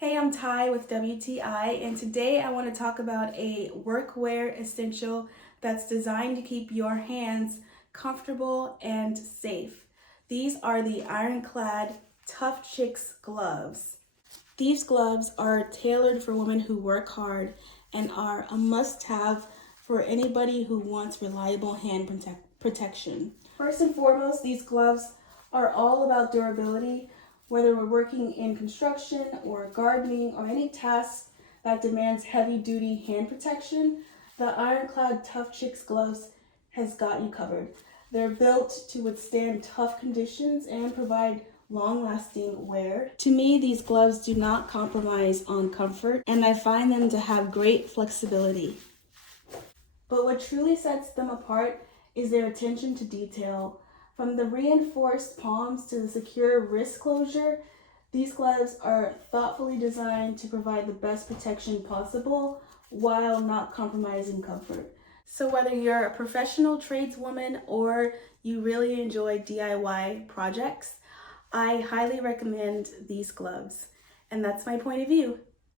Hey, I'm Ty with WTI, and today I want to talk about a workwear essential that's designed to keep your hands comfortable and safe. These are the Ironclad Tuff Chix gloves. These gloves are tailored for women who work hard and are a must-have for anybody who wants reliable hand protection. First and foremost, these gloves are all about durability. Whether we're working in construction or gardening or any task that demands heavy-duty hand protection, the Ironclad Tuff Chix gloves has got you covered. They're built to withstand tough conditions and provide long-lasting wear. To me, these gloves do not compromise on comfort, and I find them to have great flexibility. But what truly sets them apart is their attention to detail. From the reinforced palms to the secure wrist closure, these gloves are thoughtfully designed to provide the best protection possible while not compromising comfort. So whether you're a professional tradeswoman or you really enjoy DIY projects, I highly recommend these gloves. And that's my point of view.